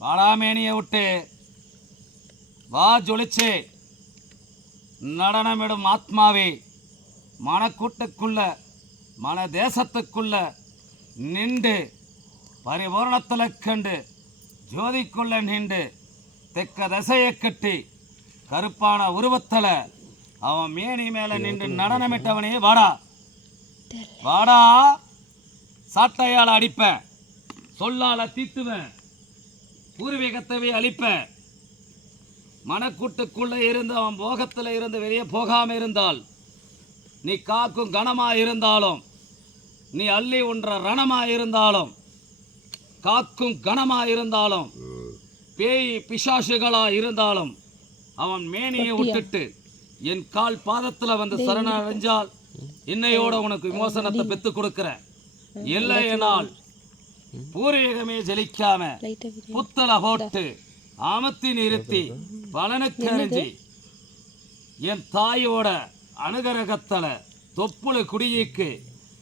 வாடாமேனியை விட்டு வா ஜொலிச்சு நடனமிடும் ஆத்மாவே, மனக்கூட்டுக்குள்ள மன தேசத்துக்குள்ள நின்று பரிபூரணத்தில் கண்டு ஜோதிக்குள்ள நின்று தெக்க திசையை கட்டி கருப்பான உருவத்தில் அவன் மேனி மேலே நின்று நடனமிட்டவனே வாடா வாடா. சாட்டையால் அடிப்பேன், சொல்லால் தீத்துவேன், பூர்வீகத்தவை அழிப்பேன். மனக்கூட்டுக்குள்ளே இருந்து அவன் போகத்தில் இருந்து வெளியே போகாமல் இருந்தால், நீ காக்கும் கணமாக இருந்தாலும், நீ அள்ளி ஒன்ற ரணமாக இருந்தாலும், காக்கும் கணமாக இருந்தாலும், பேய் பிசாசுகளாக இருந்தாலும், அவன் மேனியை விட்டுட்டு என் கால் பாதத்தில் வந்து சரணடைஞ்சால் இன்னையோட உனக்கு விமோசனத்தை பெற்று கொடுக்கிறேன். இல்லையனால் பூர்வீகமே ஜலிக்காம புத்தல போட்டு ஆமத்தி நிறுத்தி பலனுக்கு அறிஞ்சி என் தாயோட அனுகரகத்தல தொப்புள குடியிக்கு